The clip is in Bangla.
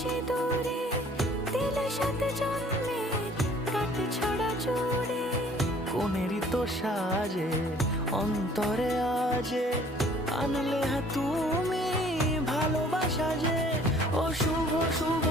সিঁদুরে দিলে সাথে জন্মের কাট ছড়া জুড়ে। কোনেরই তো সাজে অন্তরে আজে আনলে তুমি ভালোবাসা যে। ও শুভ শুভ